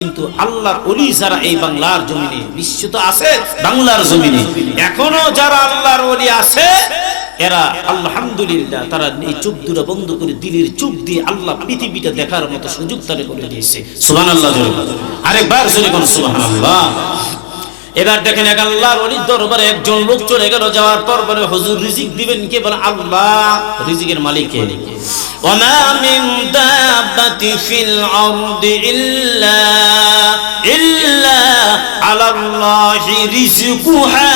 কিন্তু আল্লাহর অলি যারা এই বাংলার জমিনে বিশ্ব তো আছে, বাংলার জমিনে। এখনও যারা আল্লাহর অলি আছে, এরা আলহামদুলিল্লাহ তারা এই চোখ দুটো বন্ধ করে দিলের চোখ দিয়ে আল্লাহ পৃথিবীটা দেখার মতো সুযোগ তারা করে দিয়েছে। সুহান আল্লাহ আরেকবার সুবহান আল্লাহ এবার দেখেন এক আল্লাহর অলির দরবারে একজন লোক চলে গেল যাওয়ার পর বলে হুজুর রিজিক দিবেন কে বলে আল্লাহ রিজিকের মালিক কে وما من دابة في الأرض إلا إلا على الله رزقها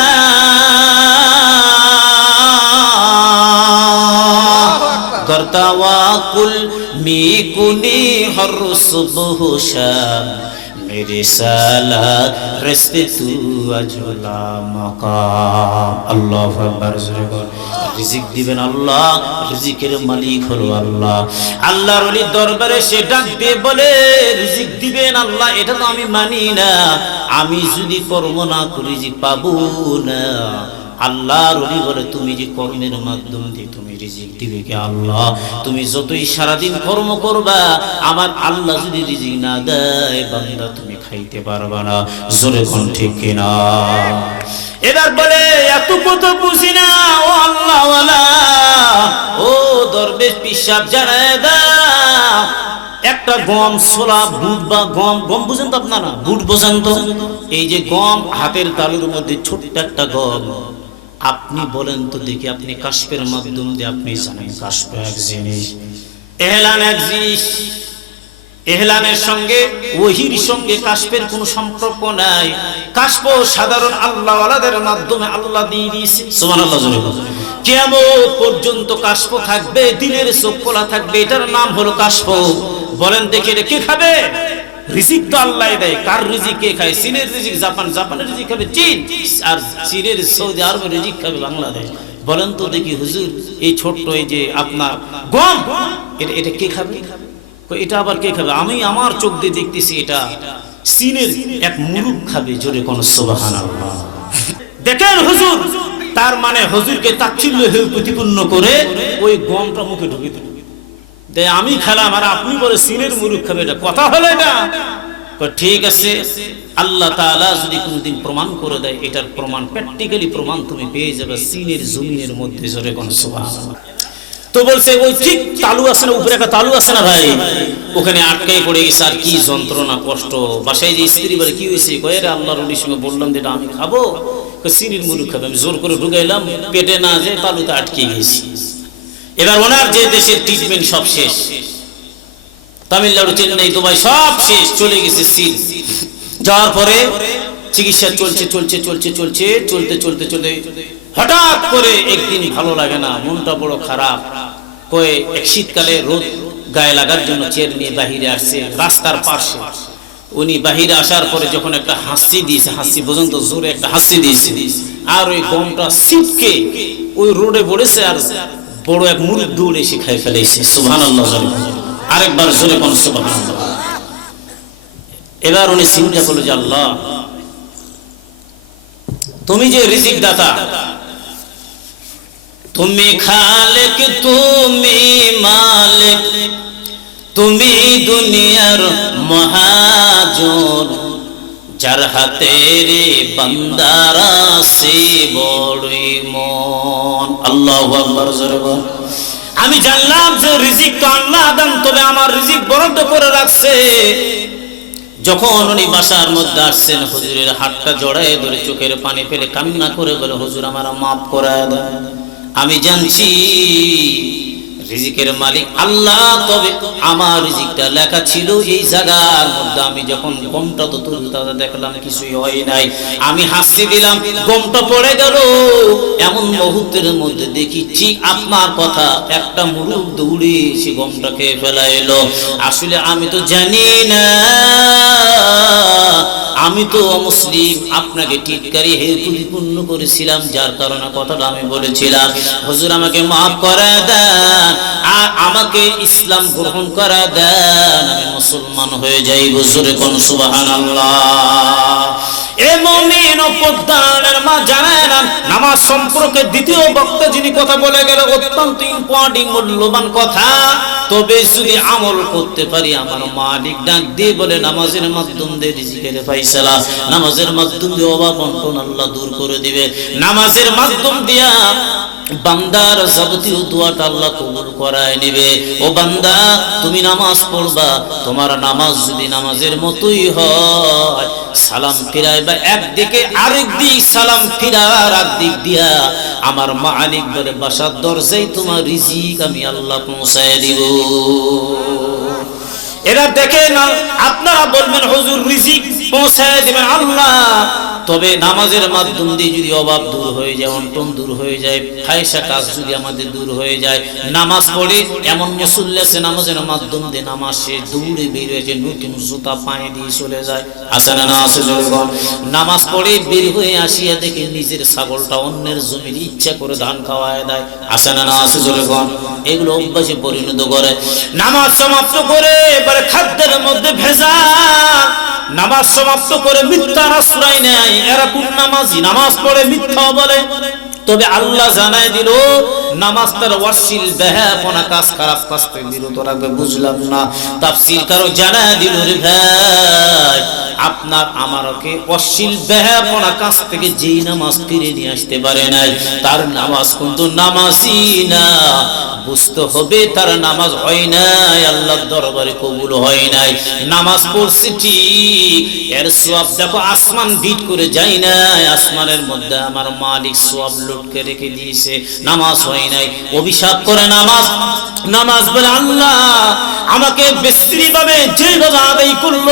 در توکل می کنی ہر صبح و شام رسالات رست تو اجلا مقام الله اکبر জোরে বল আল্লাহ রিজিকের মালিক হলো আল্লাহ। আল্লাহর বলে, রিজিক দিবেন আল্লাহ, এটা আমি মানি না। আমি যদি কর্ম না করি পাবো না। আল্লাহর ওলি বলে, তুমি যে কর্মের মাধ্যম দিয়ে তুমি রিজিক দিবে কে আল্লাহ? তুমি যতই সারাদিন কর্ম করবা, আমার আল্লাহ যদি রিজিক না দেয়, বান্দা তুমি খাইতে পারবা না। জোরে কোন ঠিক কিনা? এবার বলে, এত কত বুঝি না, ও আল্লাহ ও দরবেশ পিসাব জানায় দাও। একটা গম, ছোলা, বুট বা গম গম বুঝেন তো আপনারা? বুট বোঝেন তো? এই যে গম, হাতের তালুর মধ্যে ছোট্ট একটা গম। আপনি বলেন তো দেখি আপনি কাশ্পের মাধ্যম দিয়ে আপনি জানেন কাশ্প এক জিনিস। এহলান এক জিনিস। এহলানের সঙ্গে, ওহির সঙ্গে কাশ্পের কোনো সম্পর্ক নাই। কাশ্প সাধারণ আল্লাহ আলাদের মাধ্যমে আল্লাহ দিয়ে দিয়েছে। জোরে বলুন। কিয়ামত পর্যন্ত কাশ্প থাকবে দিনের চোখ খোলা থাকবে, এটার নাম হলো কাশ্প বলেন দেখে এটা কে খাবে? রিজিক তো আল্লাহ দেয়। কার রিজিক কে খায়? চীনের রিজিক, জাপান, জাপানের রিজিক খাবে চীন। আর চীনের, সৌদি আরবের রিজিক খাবে বাংলাদেশ। বলেন তো দেখি হুজুর, এই ছোট্ট এই যে আপনার গম, এটা এটা কে খাবে? এটা আবার কে খাবে? আমি আমার চোখ দিয়ে দেখতেছি এটা চীনের এক মুরুখ খাবে জোরে কোন সুবাহান দেখেন হুজুর, তার মানে হুজুরকে তাচ্ছিল্য হয়ে প্রতিপূর্ণ করে ওই গমটা মুখে ঢুকে দিল। দে, আমি খেলাম, আর আপনি বলে সিনের মুরুখ খাবে এটা। কথা হলো এটা। ঠিক আছে। আল্লাহ তাআলা যদি কোনোদিন প্রমাণ করে দেয়, এটার প্রমাণ প্র্যাকটিক্যালি প্রমাণ তুমি পেয়ে যাবে সিনের জমিনের মধ্যে, জোরে কোন সুবহানাল্লাহ। তো বলছে, ওই ঠিক তালু আছে না, উপরে একটা তালু আছে না ভাই? ওখানে আটকাই পড়ে গেছে, আর কি যন্ত্রণা, কষ্ট। বাসায় যে স্ত্রী বলে, কি হয়েছে? কয়ে রে আল্লাহর সঙ্গে বললাম যেটা আমি খাব। সিনির মুরুখ খাবে। আমি জোর করে ঢুকাইলাম, পেটে না যে তালুতে আটকে গেছি। এবার ওনার যে দেশের ট্রিটমেন্ট সব শেষ। তামিলনাড়ু, চেন্নাই, দুবাই সব শেষ, চলে গেছে সিন যাওয়ার পরে চিকিৎসা চলছে চলছে চলছে চলছে, চলতে চলতে চলে হঠাৎ করে একদিন ভালো লাগে না, মনটা বড় খারাপ। কয়ে এক শীতকালে রোদ গায়ে লাগার জন্য চেয়ার নিয়ে বাহিরে আসছে, রাস্তার পাশে। উনি বাহিরে আসার পরে যখন একটা হাসি দিয়েছে, হাসি পর্যন্ত জোরে একটা হাসি দিয়েছে। আর ওই গমটা সিটকে ওই রোডে পড়েছে আর বড় এক মুরুদ দৌড়ে এসে খাই ফেলেছে, সুবহানাল্লাহ আরেকবার জোরে কোন সুবহানাল্লাহ। এবার উনি চিন্তা করল যে আল্লাহ, তুমি যে রিজিক দাতা তুমি খালেক, তুমি মালিক, তুমি দুনিয়ার মহাজন যার হাতে রে বান্দারা সে বড়ই মন। আল্লাহু আমি জানলাম যে রিজিক তো আল্লাহ দান, তবে আমার রিজিক বরাদ্দ করে রাখছে। যখন উনি বাসার মধ্যে আসছেন, হুজুরের হাতটা জড়ায় ধরে চোখের পানি ফেলে কান্না করে বলে, হুজুর, আমার মাফ করায় দেন। আমি জানছি রিজিকের মালিক আল্লাহ, তবে আমার রিজিকটা লেখা ছিল এই জায়গার মধ্যে। আমি যখন গমটা তো তুলতে দেখলাম, কিছুই হয় নাই। আমি হাসি দিলাম গমটা পড়ে গেল। এমন মুহূর্তের মধ্যে দেখি ঠিক আপনার কথা, একটা মুরুখ দৌড়ে সে গমটা খেয়ে ফেলা এলো। আসলে আমি তো জানি না। আমি তো অমুসলিম, আপনাকে টিটকারি হে পরিপূর্ণ করেছিলাম, যার কারণে কথাটা আমি বলেছিলাম। হুজুর আমাকে মাফ করা দেন, আর আমাকে ইসলাম গ্রহণ করা দেন, আমি মুসলমান হয়ে যাই হুজুরে কোন সুবহানাল্লাহ। নামাজের মাধ্যম দূর করে দিবে। নামাজের মাধ্যম দিয়া বান্দার যাবতীয় দোয়াটা আল্লাহ কবুল করায় নিবে। ও বান্দা, তুমি নামাজ পড়বা, তোমার নামাজ যদি নামাজের মতোই হয়, সালাম ফিরায় বা একদিকে আরেক দিক সালাম ফিরার দিয়া, আমার মালিক ধরে বাসার তোমার রিজিক আমি আল্লাহ পৌঁছায় দিব। এরা দেখে না, আপনারা বলবেন, হুজুর রিজিক পৌঁছায় দিবেন আল্লাহ। তবে নামাজের মাধ্যম দিয়ে যদি অভাব দূর হয়ে যায়, অন্টন দূর হয়ে যায়, ফায়সা কাজ যদি আমাদের দূর হয়ে যায়, নামাজ পড়ে এমন মুসল্লেছে নামাজের মাধ্যম দিয়ে নামাজ সে দৌড়ে বের হয়েছে নতুন জুতা পায়ে দিয়ে চলে যায়। আসে না আসে নামাজ পড়ে বের হয়ে আসিয়া দেখে নিজের ছাগলটা অন্যের জমির ইচ্ছা করে ধান খাওয়ায় দেয়। আসে না আসে জনগণ? এগুলো অভ্যাসে পরিণত করে। নামাজ সমাপ্ত করে, এবারে খাদ্যের মধ্যে ভেজা নামাজ সমাপ্ত করে মিথ্যার আশ্রয় নেয়। এরা কোন নামাজি? নামাজ পড়ে মিথ্যা বলে। তবে আল্লাহ জানায় দিল নামাজ তার ওয়াসিল বেহাপনা কাজ খারাপ, কাজ থেকে বিরত রাখবে, বুঝলাম না। কারও জানাই দিল রে ভাই, আপনার আমারকে অশ্লীল বেহাপনা কাজ থেকে নামাজ ফিরে নিয়ে আসতে পারে তার নামাজ কিন্তু নামাজই না। বুঝতে হবে তার নামাজ হয় নাই, আল্লাহর দরবারে কবুল হয় নাই। নামাজ পড়ছি ঠিক, এর সব দেখো, আসমান বিট করে যায় নাই, আসমানের মধ্যে আমার মালিক সব লুটকে রেখে দিয়েছে। নামাজ হয় নাই। অভিশাপ করে নামাজ। নামাজ বলে, আল্লাহ, আমাকে বিশ্রী ভাবে যেভাবে আদায় করল,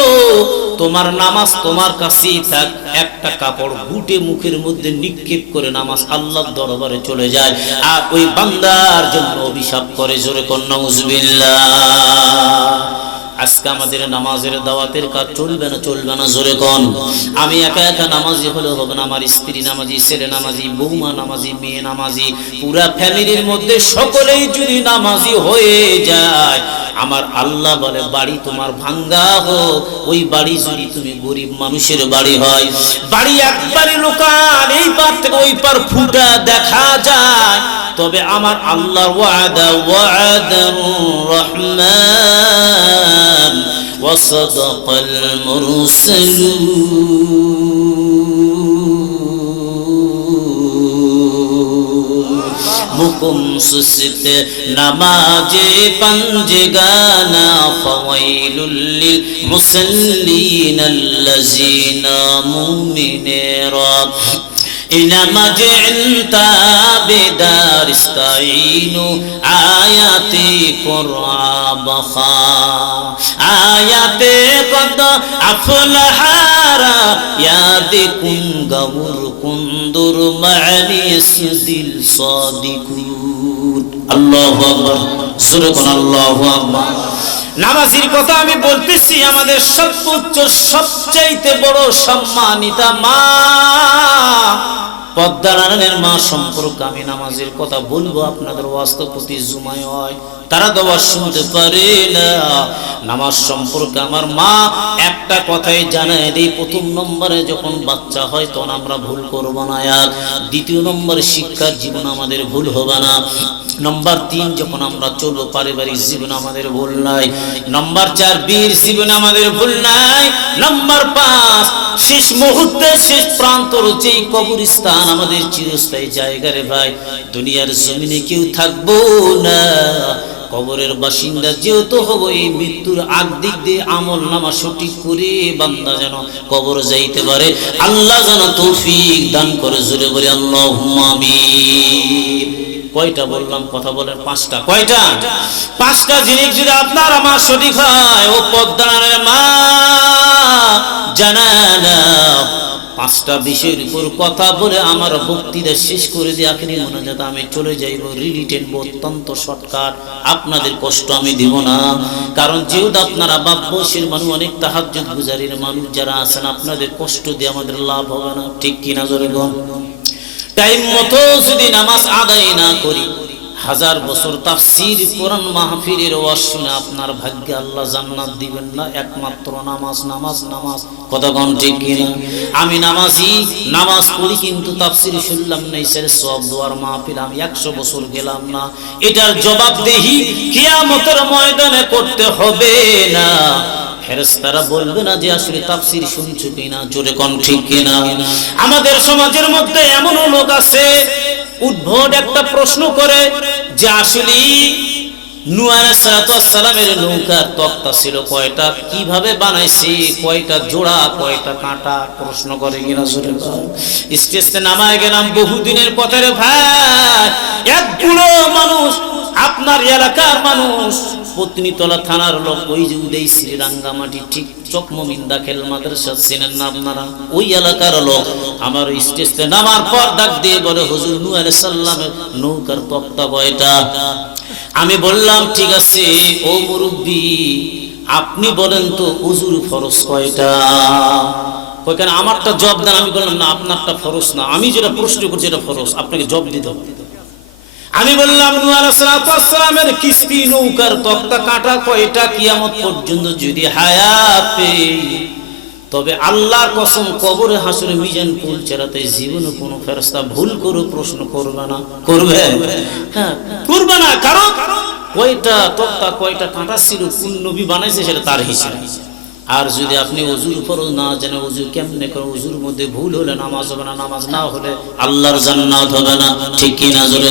তোমার নামাজ তোমার কাছেই থাক। একটা কাপড় ঘুটে মুখের মধ্যে নিক্ষেপ করে নামাজ আল্লাহ দরবারে চলে যায়। আর ওই বান্দার জন্য অভিশাপ করে, জোরে কন্যা আজকে আমাদের নামাজের দাওয়াতের কাজ চলবে না চলবে না, জোরে কন। আমি একা একা নামাজি হলে হবে না, আমার স্ত্রী নামাজি, ছেলে নামাজি, বৌমা নামাজি, মেয়ে নামাজি, পুরা ফ্যামিলির মধ্যে সকলেই যদি নামাজি হয়ে যায় আমার আল্লাহ বলে বাড়ি তোমার ভাঙ্গা হোক ওই বাড়ি যদি তুমি গরিব মানুষের বাড়ি হয় বাড়ি একবারে লোকাল এই পার থেকে ওই পার ফুটা দেখা যায় তবে আমার আল্লাহর ওয়াদা ওয়াদার রহমান وصدق المرسلون মুকুম সুসিত। নামাজে পঞ্জে গানা ফওয়াইলুল লিল মুসাল্লিন আল্লাযিনা মুমিনেরা। নামাজ ইনতা বেদার ইস্তাইনু আয়াতে কোরআন আয়াতে কদ আফলাহারা ইয়াদ কুন গৌর কুন্দুর মানি দিল সাদিকুন। আল্লাহু আকবার, জোরে কোন আল্লাহু আকবার। নামাজির কথা আমি বলতেছি, আমাদের সর্বোচ্চ, সবচাইতে বড় সম্মানিতা মা। পদ্মা নারায়ণের মা সম্পর্কে আমি নামাজের কথা বলব, আপনাদের বাস্তব প্রতি জুমায় হয়। তারা দোয়া শুনতে পারে না। নামাজ সম্পর্কে আমার মা একটা কথাই জানায় দিই প্রথম নম্বরে যখন বাচ্চা হয় তখন আমরা ভুল করব না আর, দ্বিতীয় নম্বরে শিক্ষার জীবন আমাদের ভুল হবে না। নম্বর তিন, যখন আমরা চলবো পারিবারিক জীবন আমাদের ভুল নাই। নম্বর চার, বীর জীবন আমাদের ভুল নাই। নম্বর পাঁচ, শেষ মুহূর্তে, শেষ প্রান্তর যেই কবরস্থান আমাদের চিরস্থায়ী জায়গা রে ভাই, দুনিয়ার জমিনে কেউ থাকব না। কবরের বাসিন্দা যেহেতু হব, এই মৃত্যুর আগ দিক দিয়ে আমল নামা সঠিক করে বান্দা যেন কবর যাইতে পারে। আল্লাহ যেন তৌফিক দান করে, জোরে বলে আল্লাহ কয়টা বললাম, কথা বলেন পাঁচটা। কয়টা? পাঁচটা জিনিস যদি আপনার আমার সঠিক হয়, ও পদ্মানের মা জানা পাঁচটা বিষয়ের উপর কথা বলে আমার বক্তৃতা শেষ করে দিয়ে আখেরি মনোজাত আমি চলে যাইব। রিলিটেন অত্যন্ত শর্টকাট। আপনাদের কষ্ট আমি দিব না। কারণ যেহেতু আপনারা বাপ বয়সের মানুষ, অনেক তাহাজ্জুদ গুজারির মানুষ যারা আছেন, আপনাদের কষ্ট দিয়ে আমাদের লাভ হবে না। ঠিক কিনা জোরে গণ টাইম মতো যদি নামাজ আদায় না করি হাজার বছর তাফসির কোরআন মাহফিলের ওয়াজ শুনে আপনার ভাগ্যে আল্লাহ জান্নাত দিবেন না? একমাত্র নামাজ নামাজ নামাজ। কথা কোন ঠিক কিনা? আমি নামাজি, নামাজ পড়ি কিন্তু তাফসির শুনলাম না ইসের সব দোয়ার মাহফিল আমি একশো বছর গেলাম না। এটার জবাব দেহি কিয়ামতের ময়দানে করতে হবে না। ফেরেশতারা বলবে না যে আসলে তাফসির শুনছো কিনা? জোরে কোন ঠিক কিনা? আমাদের সমাজের মধ্যে এমনও লোক আছে, উদ্ভট একটা প্রশ্ন করে যে আসলে সালামের নৌকার তক্তা ছিল কয়টা? কীভাবে বানাইছি? কয়টা জোড়া, কয়টা কাঁটা? প্রশ্ন করে কিনা জোরে স্টেজতে নামায় গেলাম বহুদিনের পথের ভাই এক বুড়ো মানুষ, আপনার এলাকার মানুষ পত্নীতলা থানার লোক ওই যে উদয় শ্রী রাঙ্গামাটি ঠিক চকমমিন্দা খেল মাদ্রাসা ছিলেন না আপনারা? ওই এলাকার লোক আমার স্টেজতে নামার পর ডাক দিয়ে বলে, হুজুর নু আলাইহিস সালামের নৌকার তক্তা কয়টা আমি বললাম, ঠিক আছে, ও মুরব্বী, আপনি বলেন তো উজুর ফরজ কয়টা? ওইখানে আমারটা জব দেন, আমি বললাম, না, আপনারটা ফরজ না। আমি যেটা প্রশ্ন করছি, এটা ফরজ। আপনাকে জব দিতে হবে। আমি বললাম সালামের কিস্তি, নৌকার তক্তা, কাটা কয়টা কিয়ামত পর্যন্ত যদি হায়াতে তবে আল্লাহর কসম কবরে হাসরে মিজান পুল চেরাতে জীবনে কোনো ফেরস্তা ভুল করে প্রশ্ন করবে না, করবে? হ্যাঁ করবে না, কারণ কয়টা তক্তা, কয়টা কাঁটা ছিল, কোন নবী বানাইছে সেটা তার হিসাব। আর যদি আপনি অজুর ফরজ না জানে অজু কেমনে করে অজুর মধ্যে ভুল হলে নামাজ হবে না, নামাজ না হলে আল্লাহর জান্নাত হবে না। ঠিক কি না জোরে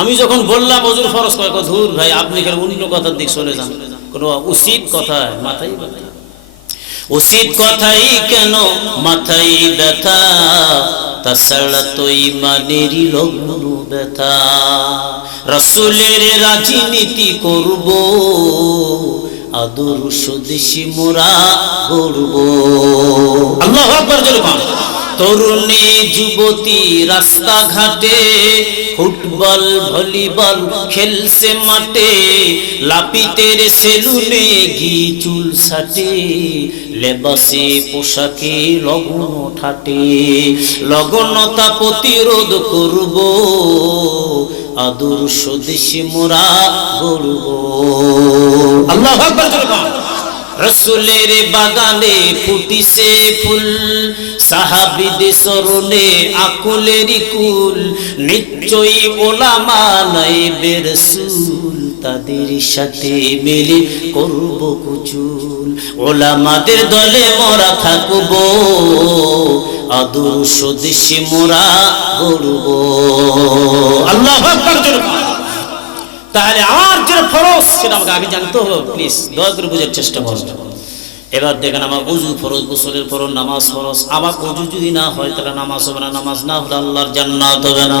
আমি যখন বললাম অজুর ফরজ কয়? ধুর ভাই, আপনি কেন অন্য কথার দিক চলে যান। কোনো উচিত কথা মাথায় উচিত কথাই কেন মাথায় ব্যথা? তাছাড়া তো ইমানেরই লগ্ন ব্যথা। রসুলের রাজনীতি করব আদর স্বদেশী মোরা করব আল্লাহ আকবার জোরে কোন তরুণী যুবতী রাস্তাঘাটে ফুটবল ভলিবল খেলছে মাঠে লাপিতের সেলুনে ঘি চুল সাটে লেবাসে পোশাকে লগন ঠাটে লগনতা প্রতিরোধ করব। আদর দেশে মোরা করব আল্লাহ রসুলের বাগানে ফুটিছে ফুল সাহাবিদের স্মরণে আকুলের কুল নিশ্চয়ই ওলামা নাই রসুল তাদের সাথে মিলে করব কুচুল। ওলামাদের দলে মোরা থাকব, আদর স্বদেশে মোরা করব আল্লাহ। তাহলে আমার যে ফরজ, সেটা আমাকে আগে জানতে হবে প্লিজ দয়া করে বোঝার চেষ্টা করুন। এবার দেখেন আমার উজু ফরজ, গোসলের ফরজ নামাজ ফরজ। আমার উজু যদি না হয়, তাহলে নামাজ হবে না, নামাজ না হলে আল্লাহর জান্নাত হবে না।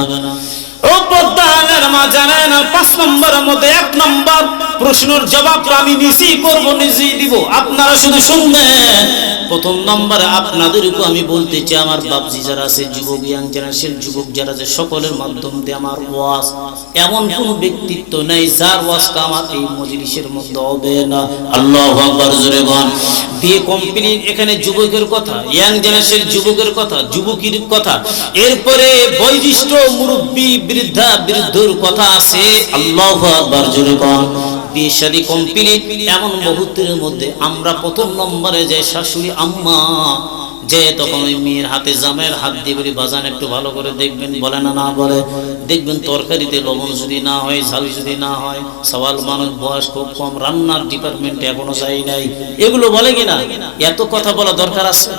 সকলের মাধ্যম দিয়ে আমার এমন কোন ব্যক্তিত্ব নেই যার আমার এই মজলিসের মধ্যে হবে না। আল্লাহ এখানে যুবকের কথা, ইয়াং জেনারেশন, যুবকের কথা যুবকের কথা। এরপরে বয়োজ্যেষ্ঠ মুরব্বী বৃদ্ধা বৃদ্ধর কথা আছে। আল্লাহ আকবার জোরে বিয়ে শাদী কমপ্লিট। এমন মুহূর্তের মধ্যে আমরা প্রথম নম্বরে যে শাশুড়ি আম্মা যে তখন ওই মেয়ের হাতে জামের হাত দিয়ে বলি বাজান একটু ভালো করে দেখবেন। বলে না না বলে। দেখবেন তরকারিতে লবণ যদি না হয় ঝাল যদি না হয় সওয়াল মানুষ বয়স খুব কম রান্নার ডিপার্টমেন্টে এখনও যাই নাই। এগুলো বলে কিনা? এত কথা বলা দরকার আছে?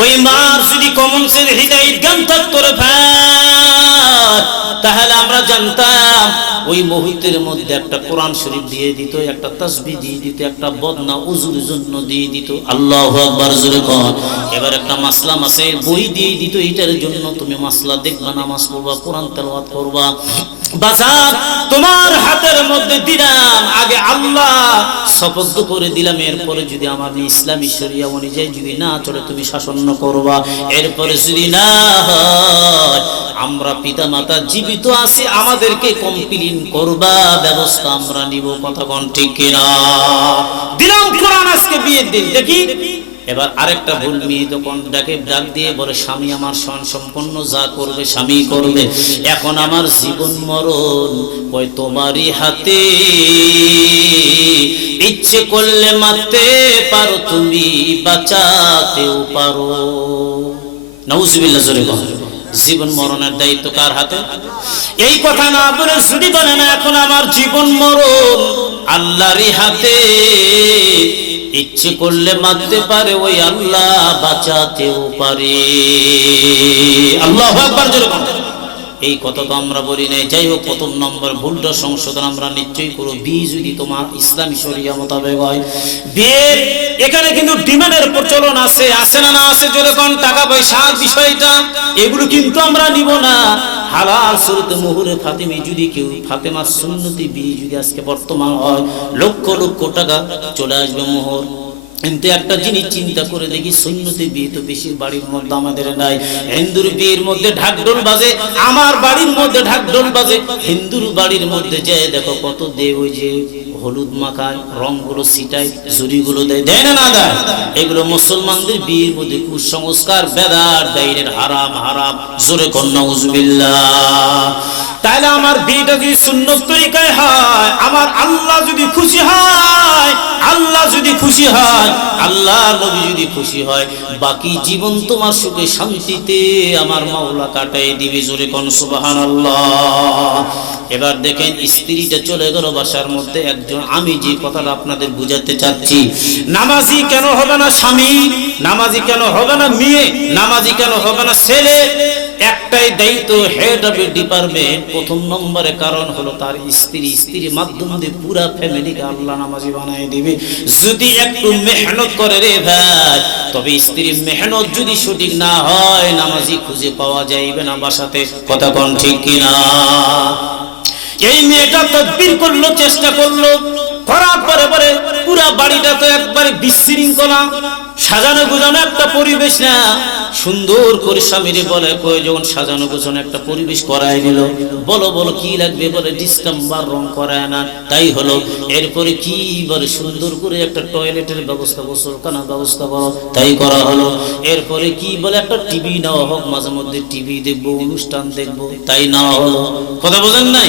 ওই মার যদি কমন সেন্স হৃদয়ের জ্ঞান থাকতো রে ভাই, তাহলে আমরা জানতাম, ওই মুহূর্তের মধ্যে একটা কোরআন শরীফ দিয়ে দিত, একটা তসবি দিয়ে দিত, একটা বদনা উজুর জন্য দিয়ে দিত। আল্লাহ আকবার, জোরে কর এবার একটা মাসলা মাসে বই দিয়ে দিত এটার জন্য তুমি মাসলা দেখবা, নামাজ পড়বা, কোরআন তেলাওয়াত করবা। তোমার হাতের মধ্যে দিলাম। আগে আল্লাহ শপথ করে দিলাম, এরপরে যদি আমার ইসলামী শরিয়া অনুযায়ী যদি না চলে, তুমি শাসন করবা। এরপরে যদি না হয়, আমরা পিতা মাতা জীবিত আছি, আমাদেরকে কমপ্লেন করবা, ব্যবস্থা আমরা নিব, কথা কোন ঠিক কিনা? দিলাম কোরআন আজকে বিয়ের দিন, দেখি। এবার আরেকটা ভুল মেয়ে যখন ডাকে ডাক দিয়ে বলে, স্বামী আমার সন সম্পন্ন, যা করবে স্বামী করবে। এখন আমার জীবন মরণ ওই তোমারই হাতে। ইচ্ছে করলে মারতে পারো, তুমি বাঁচাতেও পারো। নাউজুবিল্লাহ, জোরে জীবন মরণের দায়িত্ব কার হাতে? এই কথা না বলে শুধু বলে না, এখন আমার জীবন মরণ আল্লাহরই হাতে। ইচ্ছে করলে মারতে পারে, ওই আল্লাহ বাঁচাতেও পারে। আল্লাহ জোরে এই কথা তো আমরা বলি নাই। যাই হোক, প্রথম নম্বর ভুলটা সংশোধন আমরা নিশ্চয়ই করো বি যদি তোমার ইসলামী শরিয়া মোতাবেক হয়। বিয়ের এখানে কিন্তু ডিমান্ডের প্রচলন আছে। আছে না না আছে যেরকম টাকা পয়সা বিষয়টা, এগুলো কিন্তু আমরা নিব না। হালাল সুরত মুহুরে ফাতেমি, যদি কেউ ফাতেমার সুন্নতি বিয়ে যদি আজকে বর্তমান হয়, লক্ষ লক্ষ টাকা চলে আসবে মোহর। কিন্তু একটা জিনিস চিন্তা করে দেখি সৈন্যতে বিয়ে তো বেশির বাড়ির মধ্যে আমাদের নাই। হিন্দুর বিয়ের মধ্যে ঢাকঢোল বাজে, আমার বাড়ির মধ্যে ঢাকঢোল বাজে, হিন্দুর বাড়ির মধ্যে যে দেখো কত দেব ওই যে হলুদ মাখায়, রংগুলো ছিটায় জুড়িগুলো দেয় দেয় না না দেয়? এগুলো মুসলমানদের বিয়ের মধ্যে কুসংস্কার, বেদার, দাইনের হারাম হারাম। জোরে কন্যা উজবিল্লাহ তাহলে আমার বিয়েটা যদি সুন্নত তরিকায় হয়, আমার আল্লাহ যদি খুশি হয়, আল্লাহ যদি খুশি হয় আল্লাহ নবী যদি খুশি হয়, বাকি জীবন তোমার সুখে শান্তিতে আমার মাওলা কাটাই দিবে, জোরে কোন সুবাহান আল্লাহ এবার দেখেন স্ত্রীটা চলে গেল বাসার মধ্যে আমি যে কথাটা আপনাদের বুঝাতে চাচ্ছি, নামাজি কেন হবে না স্বামী? নামাজি কেন হবে না মেয়ে? নামাজি কেন হবে না ছেলে? একটাই দায়িত্ব হেড অফ ডিপার্টমেন্ট প্রথম নম্বরে কারণ হলো তার স্ত্রী। স্ত্রীর মাধ্যম দিয়ে পুরা ফ্যামিলিকে আল্লাহ নামাজি বানাই দিবে। যদি একটু মেহনত করে রে ভাই, তবে স্ত্রীর মেহনত যদি সঠিক না হয়, নামাজি খুঁজে পাওয়া যাইবে না বাসাতে। কথা কোন ঠিক কিনা? এই মেয়েটা তদবির করল চেষ্টা করল। করার পরে পরে পুরা বাড়িটা তো একবারে বিশৃঙ্খলা। সাজানো গুজানো একটা পরিবেশ না। সুন্দর করে স্বামীরে বলে যখন সাজানো গোছানো একটা পরিবেশ করায় দিল, বলো বলো, কি লাগবে বলে ডিস্টাম্বার রং করায় না। তাই হলো, এরপরে কি বলে সুন্দর করে একটা টয়লেটের ব্যবস্থা গোসলখানা ব্যবস্থা করো তাই করা হলো। এরপরে কি বলে একটা টিভি নেওয়া হোক, মাঝে মধ্যে টিভি দেখব, অনুষ্ঠান দেখব, তাই নেওয়া হলো। কথা বোঝেন নাই?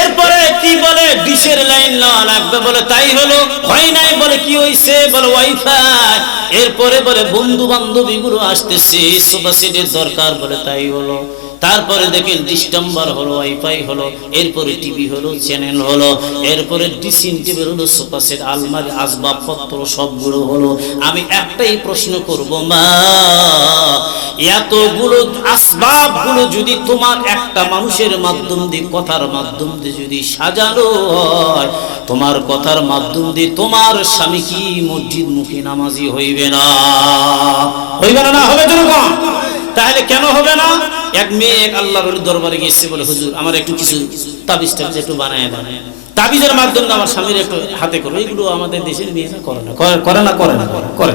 এরপরে কি বলে, ডিশের লাইন নেওয়া লাগবে বলে, তাই হলো। হয় নাই বলে কি হয়েছে বলে ওয়াইফাই এরপরে বলে বন্ধু বান্ধবী গুলো আসতেছে সোফা সেটের দরকার বলে তাই হলো। তারপরে দেখেন ডিস্টাম্বার হলো, ওয়াইফাই হলো, এরপরে টিভি হলো, চ্যানেল হলো, এরপরে ড্রেসিং টেবিল হলো সোফা সেট আলমারি, আসবাবপত্র সবগুলো হলো। আমি একটাই প্রশ্ন করব, মা, এতগুলো আসবাবগুলো যদি তোমার একটা মানুষের মাধ্যম দিয়ে, কথার মাধ্যম দিয়ে যদি সাজানো হয়, তোমার কথার মাধ্যম দিয়ে তোমার স্বামী কি মসজিদ মুখী নামাজি হইবে না? হইবে না না, হবে যেরকম তাহলে কেন হবে না? এক মেয়ে এক আল্লাহ দরবারে গিয়েছে বলে, হুজুর, আমার একটু কিছু তাবিজ একটু বানায় তাবিজের মাধ্যমে আমার স্বামীর একটু হাতে করো। এগুলো আমাদের দেশের মেয়েরা করে না। করে- না, করে না, করে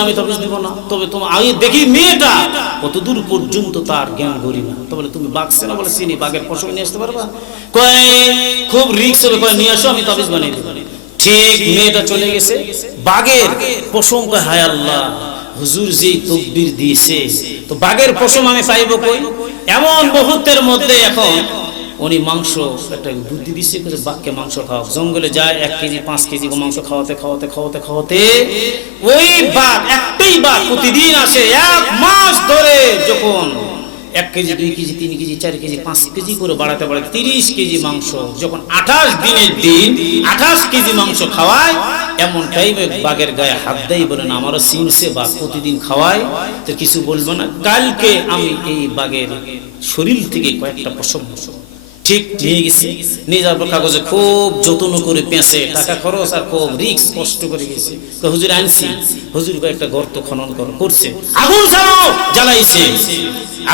আমি দিব না। তবে তোমার আমি দেখি মেয়েটা কত দূর পর্যন্ত তার জ্ঞান গরিমা। তো বলে, তুমি বাঘছে না? বলে, চিনি বাঘের পশম নিয়ে আসতে পারবা? কয়, খুব রিক্স হবে কয়, নিয়ে আসো, আমি তাবিজ বানিয়ে দেবো। ঠিক মেয়েটা চলে গেছে। বাঘের পশম কয় হায় আল্লাহ হুজুর যে তকবির দিয়েছে, তো বাঘের পশু মানে পাইব কই? এমন মুহূর্তের মধ্যে এখন উনি মাংস একটা বুদ্ধি দিচ্ছে করে বাঘকে মাংস খাওয়া, জঙ্গলে যায়, এক কেজি, পাঁচ কেজি মাংস খাওয়াতে খাওয়াতে খাওয়াতে খাওয়াতে ওই বাঘ, একটাই বাঘ প্রতিদিন আসে এক মাস ধরে যখন এক কেজি, দুই কেজি, তিন কেজি, চার কেজি, পাঁচ কেজি করে বাড়াতে বাড়াতে তিরিশ কেজি মাংস, যখন আঠাশ দিনের দিন আঠাশ কেজি মাংস খাওয়ায়, এমন টাইমে বাঘের গায়ে হাত দেয় বলেন, আমারও সিমসে বাঘ প্রতিদিন খাওয়ায়। তো কিছু বলব না। কালকে আমি এই বাঘের শরীর থেকে কয়েকটা পশম ঠিক যাওয়ার পর কাগজে খুব যত্ন করে পেঁচে, টাকা খরচ আর খুব রিক্স কষ্ট করে গেছে। হুজুর আনছি? হুজুর একটা গর্ত খনন কর করছে। আগুন জ্বালাইছে।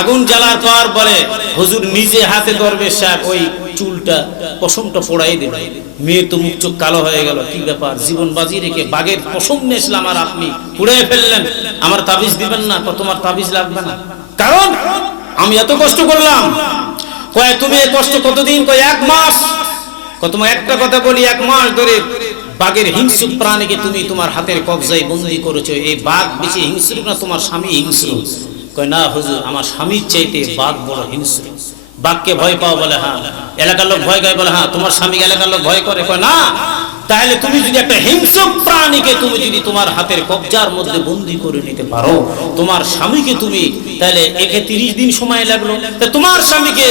আগুন জ্বালার পর বলে, হুজুর নিজে হাতে ধরবে সাহেব ওই চুলটা, পশমটা পোড়াই দেবে মেয়ে তো মুখ চোখ কালো হয়ে গেল, কি ব্যাপার? জীবন বাজি রেখে বাঘের পশম নেসলাম আর আপনি পুড়ে ফেললেন। আমার তাবিজ দিবেন না, তো তোমার তাবিজ লাগবে না। কারণ আমি এত কষ্ট করলাম। কয়, তুমি এই কষ্ট কতদিন কয়, এক মাস? কত একটা কথা বলি, এক মাস ধরে বাঘের হিংস্র প্রাণীকে তুমি তোমার হাতের কবজায় বন্দি করেছ। এই বাঘ বেশি হিংস্রুক না, তোমার স্বামী হিংস্র? কয়, না হুজুর, আমার স্বামীর চাইতে বাঘ বড় হিংস্র। বাঘকে ভয় পাও বলে হ্যাঁ। এলাকার লোক ভয় করে বলে হ্যাঁ তোমার স্বামী এলাকার লোক ভয় করে? কয়, না। তাহলে তুমি যদি একটা হিংস্র প্রাণীকে তুমি যদি তোমার হাতের কবজার মধ্যে বন্দি করে নিতে পারো, তোমার স্বামীকে তুমি তাহলে একে তিরিশ দিন সময় লাগল। তোমার স্বামীকে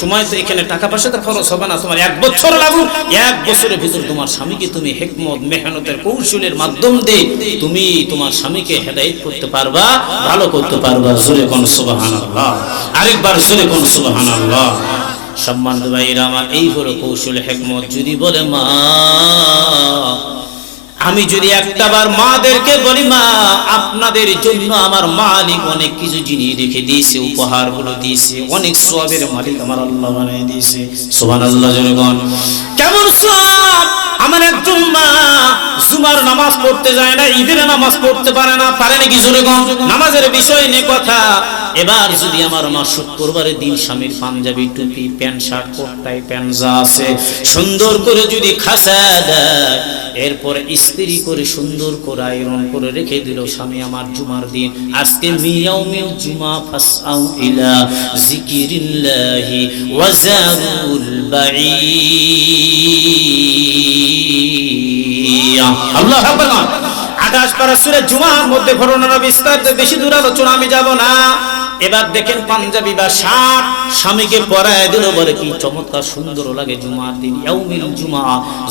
সময় এখানে টাকা পয়সা তো খরচ হবে না, তোমার এক বছর লাগুক। এক বছরের ভিতর তোমার স্বামীকে তুমি হেকমত, মেহনতের কৌশলের মাধ্যম দিয়ে তুমি তোমার স্বামীকে হেদায়েত করতে পারবা, ভালো করতে পারবা। জোরে কোন সুবহানাল্লাহ। আরেকবার জোরে কোন সুবহানাল্লাহ। সম্মান ভাইরা আমার এই হলো কৌশল হেকমত যদি বলে মা আমি যদি একটাবার মাদেরকে বলি, মা, আপনাদের জন্য আমার মালিক অনেক কিছু জিনিস রেখে দিয়েছে উপহারগুলো দিয়েছে, অনেক সবের মালিক আমার আল্লাহ বানিয়ে দিয়েছে। সোহান আল্লাহ জনগণ। কেমন সব? আমার একজন মা জুমার নামাজ পড়তে যায় না, ঈদের নামাজ পড়তে পারে না, পারে নাকি জোরে গম নামাজের বিষয় নিয়ে কথা। এবার যদি আমার মা শুক্রবারের দিন স্বামীর পাঞ্জাবি, টুপি, প্যান্ট শার্ট কোটটাই প্যান্ট যা আছে, সুন্দর করে যদি খাসা দেয়, এরপরে ইস্ত্রি করে সুন্দর করে আয়রন করে রেখে দিল স্বামী আমার জুমার দিন। আজকে জুমা ফাসাউ ইলা জিকিরিল্লাহি ওয়াজারুল বাঈ আল্লাহ আকাশ পারা সুরে জুমার মধ্যে ঘটনার বিস্তারিত বেশি দূর আলোচনা আমি যাব না। এবার দেখেন পাঞ্জাবি বা শার্ট, স্বামীকে পরায় দিল বলে কি চমৎকার সুন্দর লাগে জুমার দিন জুমা।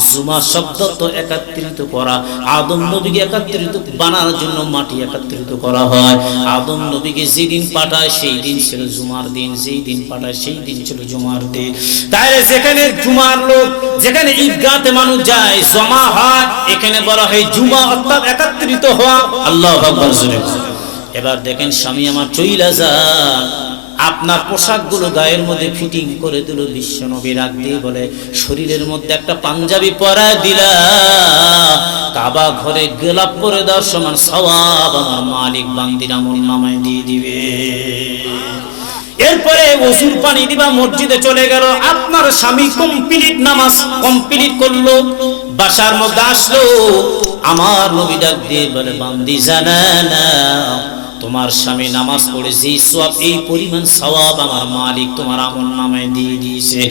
জুমা শব্দ তো একত্রিত করা। আদম নবীকে একত্রিত বানানোর জন্য মাটি একত্রিত করা হয়। আদম নবীকে যেদিন পাঠায় সেই দিন ছিল জুমার দিন, যেই দিন পাঠায় সেই দিন ছিল জুমার দিন। তাহলে যেখানে জুমার লোক, যেখানে ঈদগাতে মানুষ যায়, জমা হয়, এখানে বলা হয় জুমা অর্থাৎ একত্রিত হওয়া। আল্লাহ জোরে এবার দেখেন স্বামী আমার চইলা যান আপনার পোশাকগুলো গায়ের মধ্যে ফিটিং করে দিল বিশ্ব নবী রাগ দিয়ে বলে, শরীরের মধ্যে একটা পাঞ্জাবি পরা দিলা। কাবা ঘরে গোলাপ করে দেওয়ার সমান সওয়াব আমার মালিক বান্দির আমল নামায় দিয়ে দিবে। এরপরে ওসুর পানি দিবা, মসজিদে চলে গেল। আপনার স্বামী কমপ্লিট নামাজ কমপ্লিট করল, বাসার মধ্যে আসলো। আমার নবী ডাক দিয়ে বলে, বান্দি জানা না। তোমার স্বামী নামাজ পড়ে যে সব এই পরিমাণ সওয়াব আমার মালিক তোমার আমল নামায় দিয়ে দিয়েছে।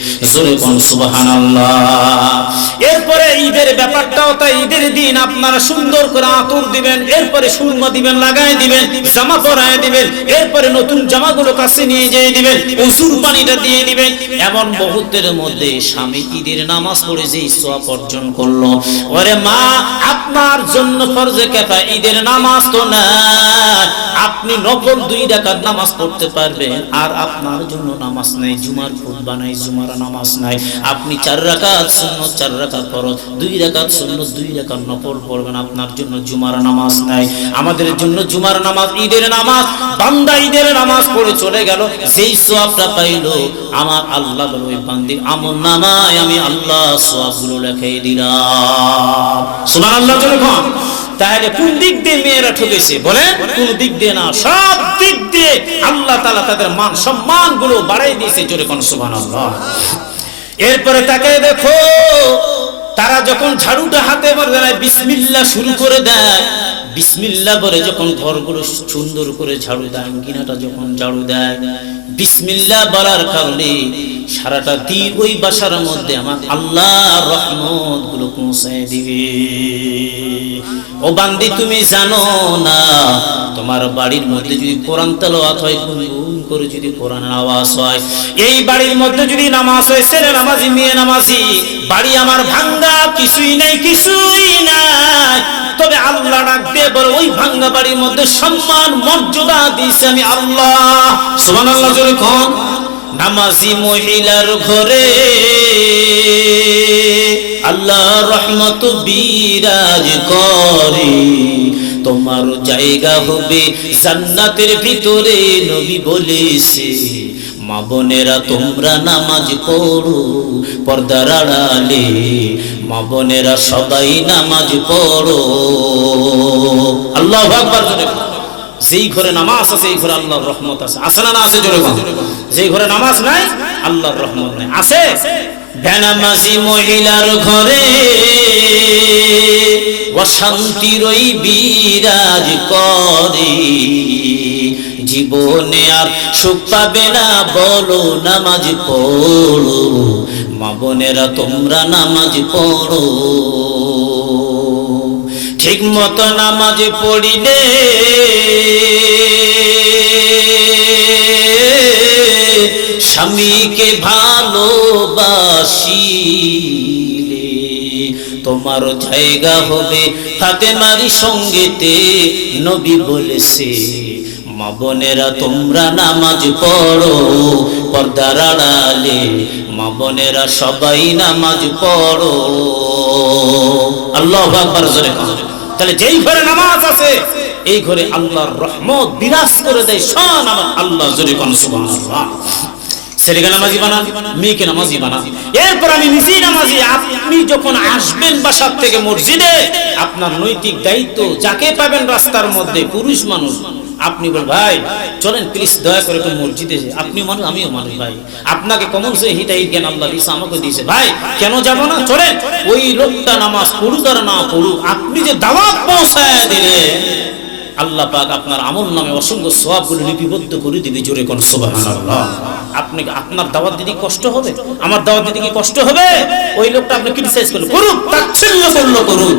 এরপরে ঈদের ব্যাপারটাও তাই ঈদের দিন আপনারা সুন্দর করে আতর দিবেন, এরপরে সুরমা দিবেন, লাগাই দিবেন, জামা পরায় দিবেন, এরপরে নতুন জামাগুলো কাছে নিয়ে যেয়ে দিবেন উসুর পানিটা দিয়ে দিবেন। এমন মুহূর্তের মধ্যে স্বামী ঈদের নামাজ পড়ে যে সওয়াব অর্জন করল। ওরে মা, আপনার জন্য ফরজে কেফা, ঈদের নামাজ তো না আপনি নকল দুই রাকাত নামাজ পড়তে পারবেন, আর আপনার জন্য নামাজ নাই, জুমার খুতবা নাই, জুমার নামাজ নাই। আপনি চার রাকাত সুন্নত, চার রাকাত ফরজ, দুই রাকাত সুন্নত, দুই রাকাত নকল পড়বেন, আপনার জন্য জুমার নামাজ নাই। আমাদের জন্য জুমার নামাজ, ঈদের নামাজ, বান্দা ঈদের নামাজ পড়ে চলে গেল, যেই সোয়াবটা পাইলো, আমার আল্লাহ বলে, ওই বান্দির আমল নামায় আমি আল্লাহ সোয়াবগুলো লেখাই দিলাম। সুবহানাল্লাহ কোন তাহলে কোন দিক দিয়ে মেয়েরা ঠকেছে বলে কোন দিক দিয়ে না, সব দিক দিয়ে আল্লাহ তালা তাদের মান সম্মানগুলো বাড়াই দিয়েছে জোরে কোন সুবান এরপরে তাকে দেখো, তারা যখন ঝাড়ুটা হাতে বিসমিল্লা শুরু করে দেয়। বিসমিল্লাহ বলে যখন ঘরগুলো সুন্দর করে ঝাড়ু দেয়, আঙ্গিনাটা যখন ঝাড়ু দেয় বিসমিল্লা বলার কারণে সারাটা দিন ওই বাসার মধ্যে আমার আল্লাহ রহমতগুলো পৌঁছায় দিবে। ও বান্দি, তুমি জানো না, তোমার বাড়ির মধ্যে যদি কোরআন তেলাওয়াত হয় গুনগুন করে যদি কোরআনের আওয়াজ হয়, এই বাড়ির মধ্যে যদি নামাজ হয়, ছেলে নামাজি, মেয়ে নামাজি, বাড়ি আমার ভাঙ্গা, কিছুই নাই কিছুই নাই। তবে আল্লাহ ডাক দিয়ে বলে, ওই ভাঙ্গা বাড়ির মধ্যে সম্মান, মর্যাদা দিয়েছে আমি আল্লাহ। সুবহানাল্লাহ, জোরে কোন? নামাজি মহিলার ঘরে আল্লাহ রহমত বিরাজ করে। তোমার জায়গা হবে জান্নাতের ভিতরে, নবী বলেছে, মা বোনেরা তোমরা নামাজ পড়ো, পর্দার আড়ালে। মা বোনেরা সবাই নামাজ পড়ো। আল্লাহ যেই ঘরে নামাজ আছে, এই ঘরে আল্লাহর রহমত আছে। আছে না আছে জোরে। যেই ঘরে নামাজ নাই, আল্লাহর রহমত নাই। আছে? বেনামাজি মহিলার ঘরে অশান্তির ওই বিরাজ করে। জীবনে আর সুখ পাবে না, বলো নামাজ পড়ো। মা বোনেরা, তোমরা নামাজ পড়ো। ঠিক মতো নামাজ পড়িলে স্বামীকে ভালোবাসিলে, তোমার জায়গা হবে ফাতেমারি সঙ্গেতে, নবী বলেছে, মা বোনেরা, তোমরা নামাজ পড়ো পর্দার আড়ালে, মা বোনেরা সবাই নামাজ পড়ো। আল্লাহ আকবার জোরে। তাহলে যেই ঘরে নামাজ আছে, এই ঘরে আল্লাহর রহমত বিরাজ করে দেয় শান আমার আল্লাহ জোরে কোন, সুবহানাল্লাহ। ছেলেকে নামাজি বানান মেয়েকে নামাজি বানান এরপর আমি নিজেই নামাজি, আপনি যখন আসবেন বাসার থেকে মসজিদে, আপনার নৈতিক দায়িত্ব যাকে পাবেন রাস্তার মধ্যে, পুরুষ মানুষ, আপনি বল ভাই, চলেন প্লিজ দয়া করে একটু মসজিদে। আপনি মানুষ, আমিও মানুষ, ভাই। আপনাকে কমন সে হিতাহিত জ্ঞান আল্লাহ দিয়েছে আমাকে দিয়েছে। ভাই, কেন যাব না? চলেন। ওই লোকটা নামাজ পড়ুক আর না পড়ুক, আপনি যে দাওয়াত পৌঁছায় দিলেন আল্লাহ পাক আপনার আমল নামে অসংখ্য সওয়াবগুলো লিপিবদ্ধ করে দিবে জোরে কোন আপনি আপনার দাওয়াত দিদি কষ্ট হবে? আমার দাওয়াত দিদি কি কষ্ট হবে? ওই লোকটা আপনি ক্রিটিসাইজ করল। করুক, তাচ্ছিল্য করল, করুক।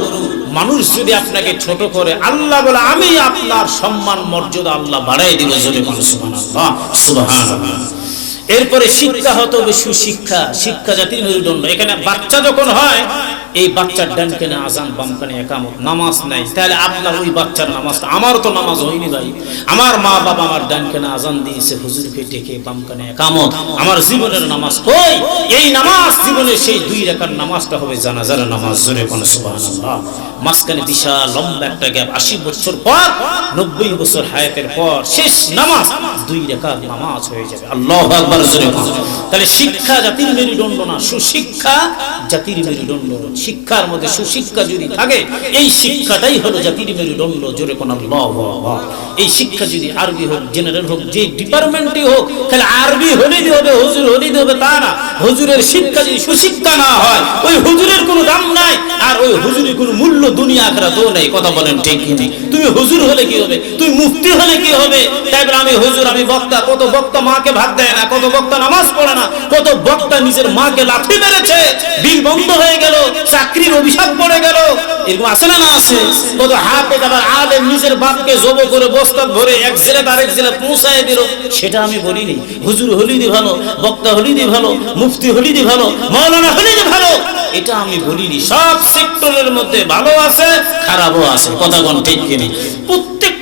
মানুষ যদি আপনাকে ছোট করে আল্লাহ বলে, আমি আপনার সম্মান, মর্যাদা আল্লাহ বাড়াই দিব জোরে কোন এরপরে শিক্ষা হতে হবে সুশিক্ষা। শিক্ষা জাতির মেরুদণ্ড। এখানে বাচ্চা যখন হয় এই বাচ্চার ডান কেনে আজান, বাম কানে একামত, নামাজ নাই। তাহলে আপনার ওই বাচ্চার নামাজ আমার তো নামাজ হয়নি ভাই। আমার মা বাবা আমার ডান কেনে আজান দিয়েছে হুজুরকে ডেকে বাম কানে একামত। আমার জীবনের নামাজ কই? এই নামাজ জীবনের সেই দুই রেখার নামাজটা হবে জানাজার নামাজ, জোরে কোন সুবহানাল্লাহ। মাঝখানে বিশাল লম্বা একটা গ্যাপ, আশি বছর পর, নব্বই বছর হায়াতের পর, শেষ নামাজ দুই রেখার নামাজ হয়ে যাবে। আল্লাহ আকবার, জোরে। তাহলে শিক্ষা জাতির মেরুদণ্ড না, সুশিক্ষা জাতির মেরুদণ্ড শিক্ষার মধ্যে সুশিক্ষা যদি থাকে, এই শিক্ষাটাই হলো জাতির মেরুদণ্ড, জোরে কোন এই শিক্ষা যদি আরবি হোক, জেনারেল হোক, যে ডিপার্টমেন্টই হোক, তাহলে আরবি হলেই হবে, হুজুর হলেই হবে তা না। হুজুরের শিক্ষা যদি সুশিক্ষা না হয়, ওই হুজুরের কোনো দাম নাই। আর ওই হুজুরের কোনো মূল্য দুনিয়া আখরা তো নেই, কথা বলেন ঠিক নেই? তুমি হুজুর হলে কি হবে? তুমি মুফতি হলে কি হবে? বলে আমি হুজুর, আমি বক্তা, কত বক্তা মাকে ভাত দেয় না, কত বক্তা নামাজ পড়ে না, কত বক্তা নিজের মাকে লাথি মেরেছে, বিল বন্ধ হয়ে গেল, চাকরির অভিশাপ পড়ে গেল, এরকম আছে না না আছে? কত হাতে আবার আলেম নিজের বাপকে জব করে বস্তা ভরে এক জেলে আরেক জেলে পৌঁছায় দিল, সেটা আমি বলিনি। হুজুর হলি দি ভালো, বক্তা হলি দি ভালো, মুফতি হলি দি ভালো মৌলানা হলি দি ভালো। এটা আমি বলিনি। সব সেক্টরের মধ্যে ভালো আছে, খারাপও আছে। কথা কোন ঠিক কিনি? প্রত্যেকটা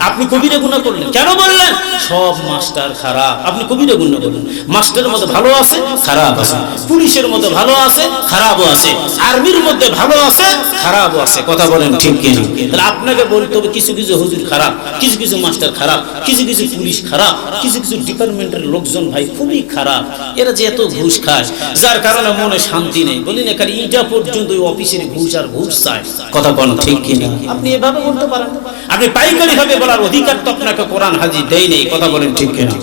আপনি কবিরে গুণা করলেন। কেন বললেন? সব মাস্টার খারাপ। আপনি কবিরে গুণা করলেন। মাস্টারের মধ্যে ভালো আছে, খারাপ আছে। পুলিশের মধ্যে ভালো আছে, খারাপও আছে। আর্মির মধ্যে ভালো আছে, খারাপও আছে। কথা বলেন ঠিক তাহলে আপনাকে বলতে হবে, কিছু কিছু হুজুর খারাপ, কিছু কিছু মাস্টার খারাপ, কিছু কিছু পুলিশ খারাপ। কিছু কিছু ডিপার্টমেন্টের লোকজন ভাই খুবই খারাপ এরা যে এত ঘুষ খায় যার কারণে মনে শান্তি নেই। বলি না খালি ইটা পর্যন্ত ওই অফিসের ঘুষ আর ঘুষ চায়। কথা বলেন ঠিক কি না? আপনি এভাবে বলতে পারেন। আপনি পাইকারি ভাবে বলার অধিকার তো আপনাকে কোরআন হাজি দেয় নেই কথা বলেন ঠিক কিনা